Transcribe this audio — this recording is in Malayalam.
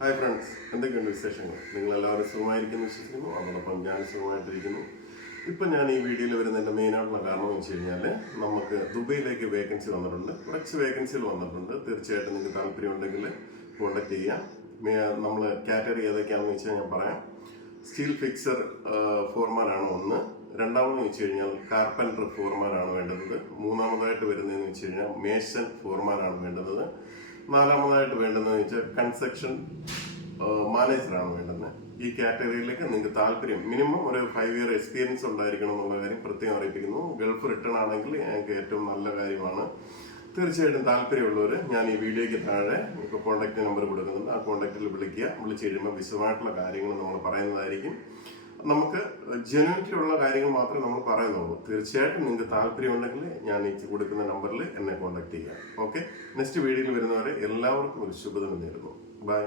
ഹായ് ഫ്രണ്ട്സ്, എന്തൊക്കെയുണ്ട് വിശേഷങ്ങൾ? നിങ്ങളെല്ലാവരും സുഖമായിരിക്കുന്നു വിശ്വസിക്കുന്നു. അതോടൊപ്പം ഞാൻ സുഖമായിട്ടിരിക്കുന്നു. ഇപ്പം ഞാൻ ഈ വീഡിയോയിൽ വരുന്നതിൻ്റെ മെയിനായിട്ടുള്ള കാരണം എന്ന് വെച്ച് കഴിഞ്ഞാൽ നമുക്ക് ദുബൈയിലേക്ക് വേക്കൻസി വന്നിട്ടുണ്ട്. കുറച്ച് വേക്കൻസികൾ വന്നിട്ടുണ്ട്. തീർച്ചയായിട്ടും നിങ്ങൾക്ക് താല്പര്യമുണ്ടെങ്കിൽ കോൺടാക്ട് ചെയ്യാം. നമ്മൾ കാറ്റഗറി ഏതൊക്കെയാണെന്ന് വെച്ചാൽ ഞാൻ പറയാം. സ്റ്റീൽ ഫിക്സർ ഫോർമാനാണ് ഒന്ന്. രണ്ടാമതെന്ന് വെച്ച് കഴിഞ്ഞാൽ കാർപ്പൻറ്റർ ഫോർമാനാണ് വേണ്ടുന്നത്. മൂന്നാമതായിട്ട് വരുന്നതെന്ന് വെച്ച് കഴിഞ്ഞാൽ മേസൺ ഫോർമാനാണ് വേണ്ടുന്നത്. നാലാമതായിട്ട് വേണ്ടതെന്ന് വെച്ചാൽ കൺസ്ട്രക്ഷൻ മാനേജറാണ് വേണ്ടുന്നത്. ഈ കാറ്റഗറിയിലേക്ക് നിങ്ങൾക്ക് താല്പര്യം മിനിമം ഒരു 5 year എക്സ്പീരിയൻസ് ഉണ്ടായിരിക്കണം എന്നുള്ള കാര്യം പ്രത്യേകം അറിയിപ്പിക്കുന്നു. ഗൾഫ് റിട്ടേൺ ആണെങ്കിൽ ഞങ്ങൾക്ക് ഏറ്റവും നല്ല കാര്യമാണ്. തീർച്ചയായിട്ടും താല്പര്യമുള്ളവർ ഞാൻ ഈ വീഡിയോയ്ക്ക് താഴെ ഇപ്പോൾ കോൺടാക്ട് നമ്പർ കൊടുക്കുന്നുണ്ട്. ആ കോൺടാക്റ്റിൽ വിളിക്കുക. വിളിച്ചു കഴിയുമ്പോൾ വിശദമായിട്ടുള്ള കാര്യങ്ങൾ നമ്മൾ പറയുന്നതായിരിക്കും. നമുക്ക് ജെന്യൂനിറ്റി ഉള്ള കാര്യങ്ങൾ മാത്രമേ നമ്മൾ പറയുന്നുള്ളൂ. തീർച്ചയായിട്ടും നിങ്ങൾക്ക് താല്പര്യമുണ്ടെങ്കിൽ ഞാൻ ഈ കൊടുക്കുന്ന നമ്പറിൽ എന്നെ കോൺടാക്ട് ചെയ്യാം. ഓക്കെ, നെക്സ്റ്റ് വീഡിയോയിൽ വരുന്നവരെ എല്ലാവർക്കും ഒരു ശുഭദിനം നേരുന്നു. ബൈ.